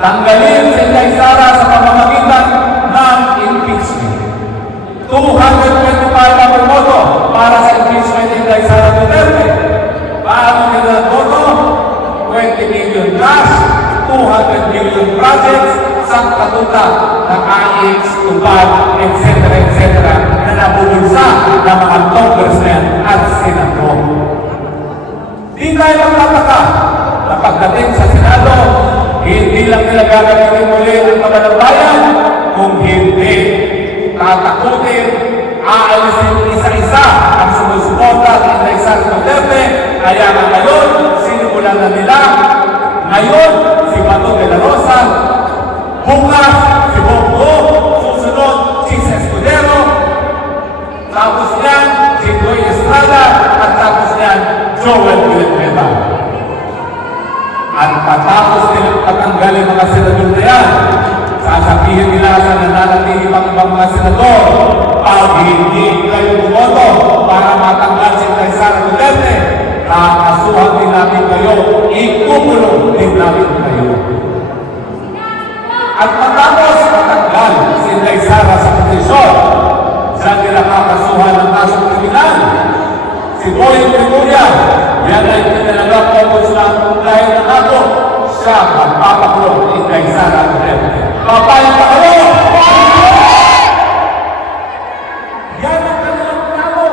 Tanggalin si Inday Sara sa pamamagitan ng impeachment. 225 ang boto para sa impeachment ni Inday Sara Duterte. Paano nila boto? 20 million cash, 200 million projects, sa katuta ng AIX, tupad, etc. na nabubulsa ng mga congressmen at senador. Di tayo magtataka na pagdating sa Senado, hindi lang nila gagamitin muli ang kabalang kung hindi tatakutin, aalisin isa-isa ang sumusuporta ng Inday Sara Duterte. Kaya nga ngayon, sinimulan na nila. Ngayon, si Bato de la Rosa, bukas si Bongo, susunod si Escudero, tapos yan si Doy Estrada, at tapos yan Joel Villanueva. At patapos nilang patanggalin mga senador na yan, sasabihin nila sa nananatili pang ibang mga senador, pag hindi kayo bumoto para matanggal si Inday Sara Duterte, kakasuhan din namin kayo, ikukulong din namin kayo. At matapos matanggal si Inday Sara sa posisyon, siya nila kakasuhan ng kasong kriminal. Si Boy Triguria, yan ay tinalagang ombudsman dahil na ako, siya magpapakulong ni Inday Sara Duterte. Papayag pa kayo! Yan ang kanilang plano.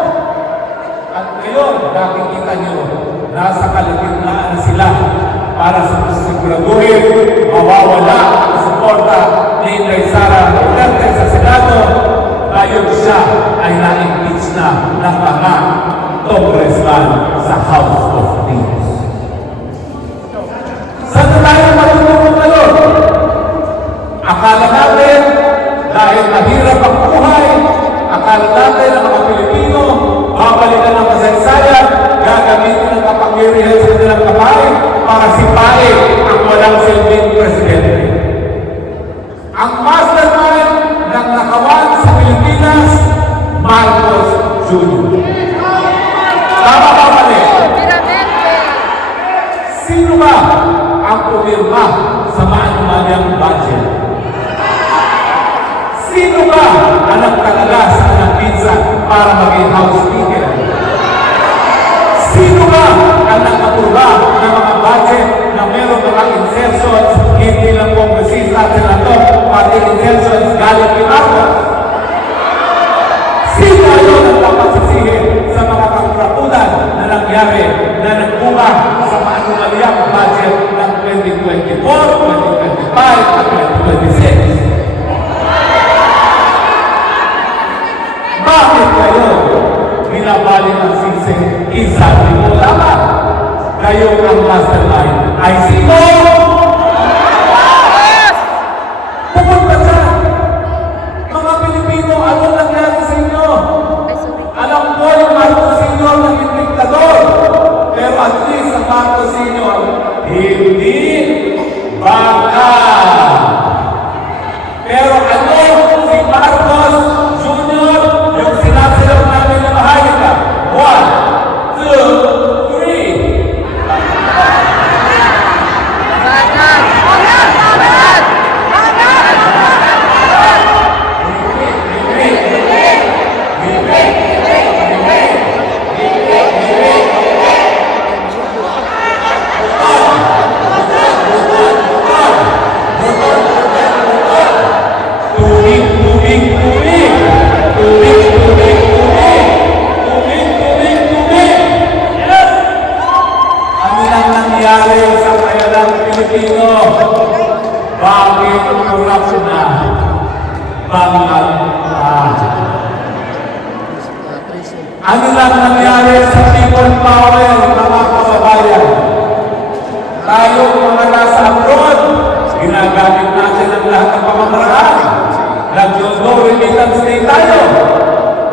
At ngayon, nakikita nyo, nasa kalagitnaan na sila para sa siguraduhin mawawala ang suporta ni Inday Sara Duterte sa Senado. Ngayon siya ay na-impeach na ng mga congressman sa House of Peace. Saan na tayo matutulong ngayon? Akala natin, dahil mahirap ang buhay, akala natin ang mga Pilipino, babalikan ng kasaysayan, gagamitin ng kapangyarihan sa kanilang kamay para sipain ang walang silbing presidente. Ang mastermind ng nakawan sa Pilipinas, Marcos Jr. Tama ba mali? Sino ba ang pumirma sa maanumalyang budget? Sino ba ang nagtalaga sa kanyang pizza para maging House Speaker? Sino ba ang nag-apruba ng mga budget na meron mga insertions, hindi lang kongresista at senador, pati insertions galing kay Marcos? Sino yun ang dapat sisihin sa mga kakurapunan na nangyari na nagbuka sa maanumalyang budget ng 2024, 2025 at 2026? Bakit kayo binabali ng sisi? Isabi mo lamang. Kayo ang mastermind. Ay sino? Pupunta siya. Mga Pilipino, ano nangyari sa inyo? Alam ko yung Marcos Sr. naging diktador. Pero at least ang Marcos Sr. hindi baka. Pero ano si Marcos Jr. yung sinasayaw namin na mahalaga? 1, 2, 3. Ano nang nangyari sa kayalang Pilipino? Bakit kurap na bangat ano lang nangyari sa people power, mga kababayan? Tayo mga nasa abroad, ginagamit natin ang lahat ng pamamaraan. Nag-no remittance day tayo.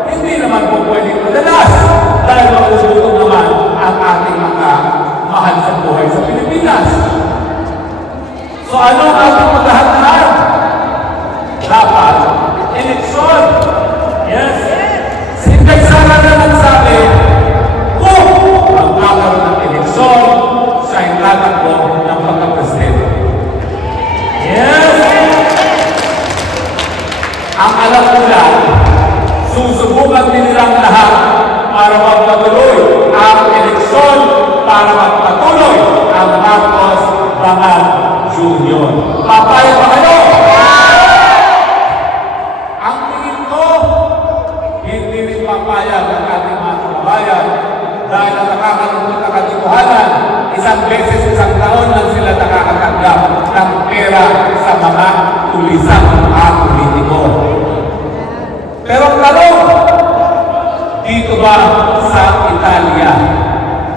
Hindi naman po pwedeng madalas dahil magugutom naman ang ating mga mahal sa buhay sa Pilipinas. So ano ang ating maghahanap? Dapat eleksyon. Yes. Si Inday Sara na nagsabi, kung magkakaroon ng eleksyon, siya ay tatakbo ng pagkapresidente. Ang alam ko lang, susubukan din nilang lahat para magpatuloy ang eleksyon, para magpatuloy ang Marcos Bangal Jr. Papayag ba kayo? Ang tingin ko, hindi rin papayag ang ating mga kababayan dahil ang nakakalungkot na katotohanan, isang beses, isang taon lang sila nakakatanggap ng pera sa mga tulisang mga politiko. Pero ang tanong, dito ba sa Italia,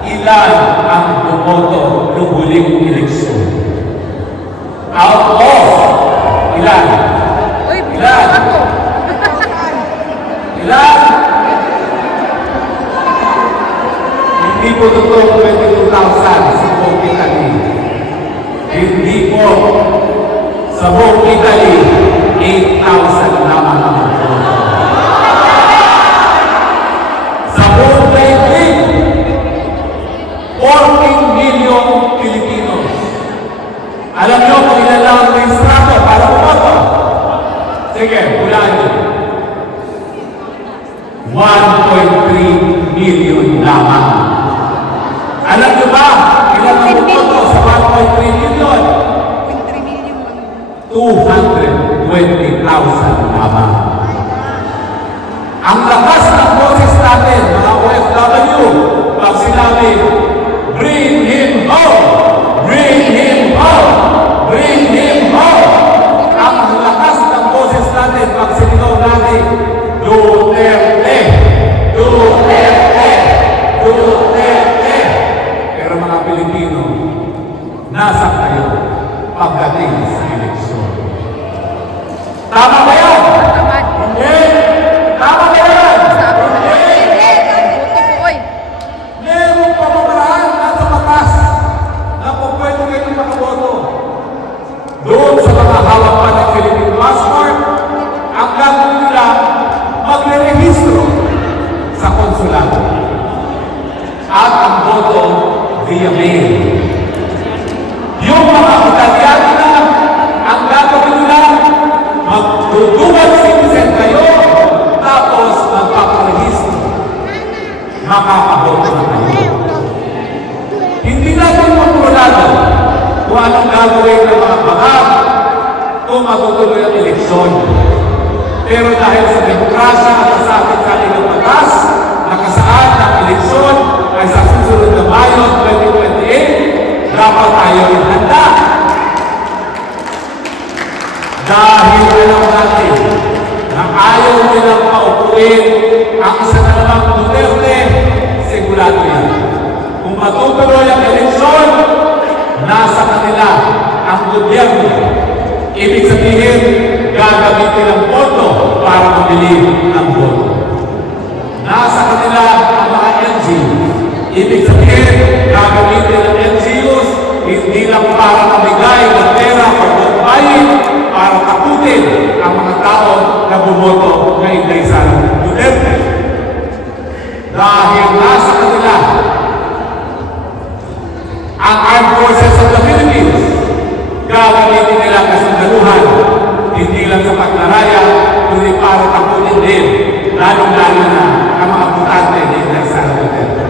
ilan ang bumoto noong huling eleksyon? Out of ilan? Ilan? Ilan? Hindi po totoo 22,000 sa buong Italy. Hindi po sa buong Italy, 8,000 lamang ang bumoto. Sa buong daigdig, 14 million Filipinos. Alam niyo kung ilan lang ang rehistrado para bumoto? Sige, hulaan niyo. 1.3 million lamang. Alam niyo ba ilan ang bumoto sa 1.3 million? 220,000 lamang. Ang lakas ng boses natin, mga OFW, pag sinabi, bring him home! Bring him home! Bring him home! Ang lakas ng boses natin, pag sinigaw natin, Duterte! Duterte! Duterte! Pero mga Pilipino, nasa kayo pagdating sa eleksyon. Tama ba yan? Hindi! Tama ba yan? Meron pa mamaraan nasa batas na kung pwede kayo makaboto. Doon sa mga hawak pa ng Philippine Passport, ang gagawin nila magre-rehistro sa konsulado. At ang boto via mail. Yung mga Italiano na, ang gagawin nila, magduduwag citizen kayo, tapos magpaparehistro. Makakaboto na kayo. Hindi natin kontrolado kung anong gagawin ng mga bahag kung matutuloy ang eleksyon. Pero dahil sa demokrasya at sa ating saligang batas, nakasaad ng eleksyon ay sa susunod na Mayo 2028, dapat tayo rin handa. Dahil alam natin na ayaw nilang paupuin ang isa na namang Duterte, sigurado yan. Kung matutuloy ang eleksyon, nasa kanila ang gobyerno. Ibig sabihin, gagamitin ang boto para mabili ang boto. Nasa kanila ang mga NGOs. Ibig sabihin, gagamitin ang NGOs hindi lang para mamigay ng pera pagbabayin, para takutin ang mga tao na bumoto kay Inday-Sara Duterte. Dahil nasa kanila ang Armed Forces of the Philippines, gagamitin nila kasundaluhan, hindi lang sa paglaraya, kundi para takutin din, lalong-lalo na ang mga butante ni Inday-Sara Duterte.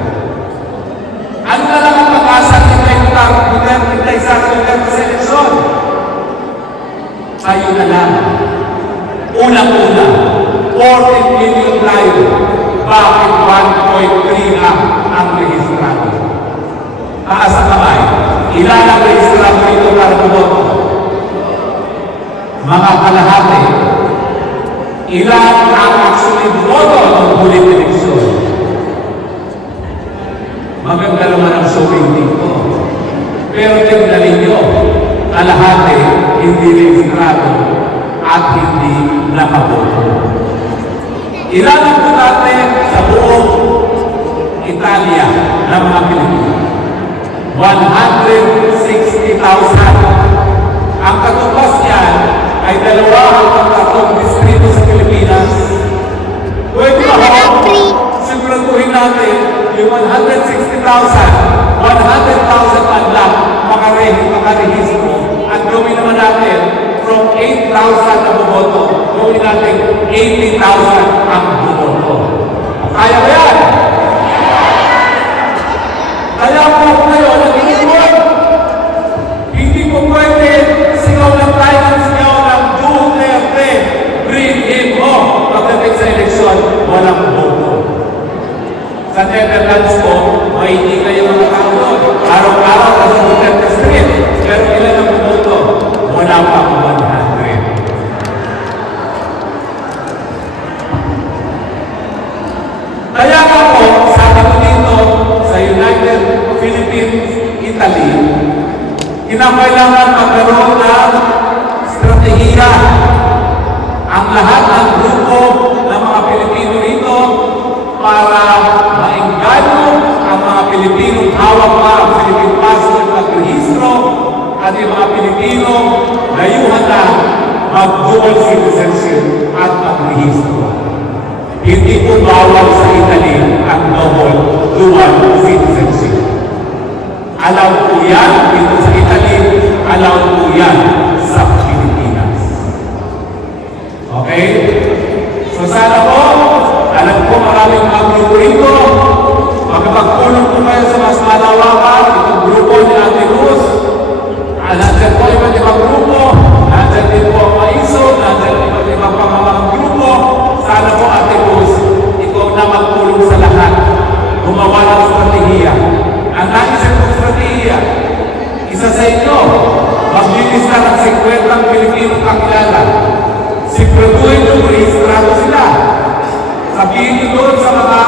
Ano na lang ang pag-asa ni Inday-Sara Duterte sa eleksyon? Kayo na lang. Unang-una, 14 million tayo. Bakit 1.3 lang ang rehistrado? Taas ang kamay. Ilan ang rehistrado ito para bumoto? Mga kalahati. Ilan ang actually bumoto ng huling eleksyon? Maganda naman ang showing dito. Pero tingnan ninyo, kalahati hindi rehistrado at hindi nakaboto. Ilan ang butante sa buong Italia ng mga Pilipino? 160,000. Ang katumbas niyan ay 2 hanggang 3 distrito sa Pilipinas. Pwede ba ho? Siguraduhin natin yung 160,000, 100,000 man lang makarehistro at gawin naman natin from 8,000 na bumoto, gawin natin 80,000 ang bumoto. Kaya ba yan? Kaya po ako ngayon, nag-iwan. Hindi po pwede sigaw lang tayo ng sigaw ng Duterte. Bring him home. Pagdating sa eleksyon, walang boto. Sa Netherlands po, mahihingi kayo mga tao doon. Araw-araw ka sa Duterte Street. Pero ilan ang bumoto? Wala pa 100. Kaya nga po, sabi ko dito sa United Philippines, Italy, kinakailangan magkaroon ng strategiya ang lahat ng grupo ng mga Pilipino rito para maengganyo ang mga Pilipinong hawak pa ang Philippine passport pagrehistro at yung mga Pilipino layuhan na mag-dual citizenship at pagrehistro. Hindi po bawal sa Italy ang dual citizenship. Allowed po yan dito sa Italy, allowed po yan sa Pilipinas. Okay? So sana po, alam ko maraming mga grupo rito, magkapagpulong po kayo sa mas malawakan, itong grupo ni Ate Luz, nandyan po iba't ibang grupo, nandyan din po ang Maiso, nandyan iba't ibang pamamang grupo. Sana po Ate Luz, ikaw na magpulong sa lahat, gumawa ng strategiya. Ang naisip kong strategiya, isa sa inyo, maglilista ng 50 Pilipinong kakilala. Siguraduhin yung rehistrado sila. Sabihin nyo doon sa mga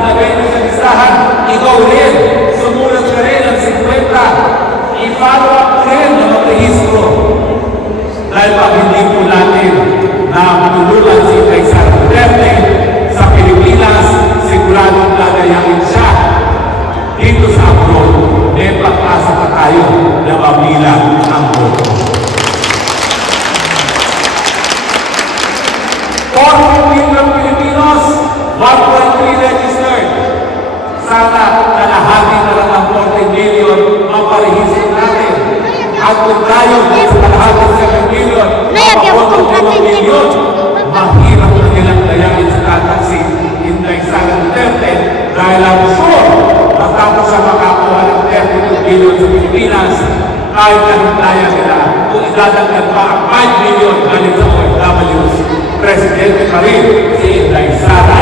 ilagay nyo sa listahan, ikaw rin, sumulat ka rin ng 50. I-follow up ko rin na mag-rehistro. Dahil pag hindi po natin na matulungan si Kaisar Duterte sa Pilipinas, siguradong gagayahin siya dito sa abroad. May pag-asa pa tayo na mabilang ang boto. 40 million Filipinos, 1.3 registered. Sana kalahati na lang ang 40 million maparehistro natin. At kung tayo sa kalahati 7 million, mapaboto 5 million, mahirap na nilang dayain sa tatansi Inday Sara Duterte dahil ang sure matapos siya makakuha ng 32 billion sa Pilipinas, kahit anong daya nila, kung idadagdag pa ang 5 million galing sa OFWs, Presidente pa rin si Inday Sara.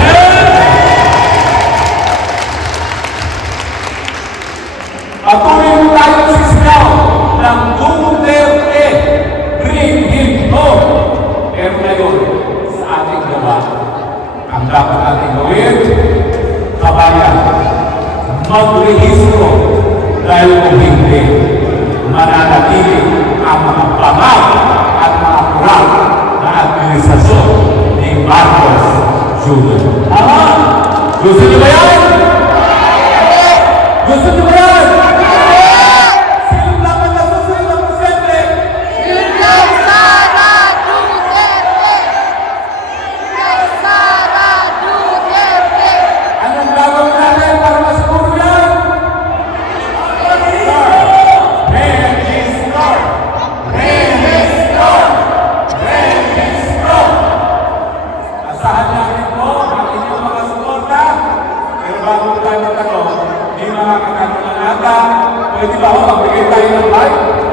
Patuloy mo tayo sisigaw ng Duterte, bring him home. Pero ngayon, sa ating gawa, ang dapat natin gawin, kabayan, mag-rehistro dahil kung hindi, mananatili ang mga bangal at mga kurang na administrasyon ni Marcos Jr. Tama? Gusto niyo ba yan? Gusto niyo ba yan? Sino dapat na susunod ng Presidente? Inday Sara Duterte! Inday Sara Duterte! Anong gagawin natin para masiguro yan? Register! Register! Register! Asahan natin po ang inyong mga suporta. Pero bago tayo magtanong, di mga katanungan natin, pwede ba ako magbigay tayo ng like?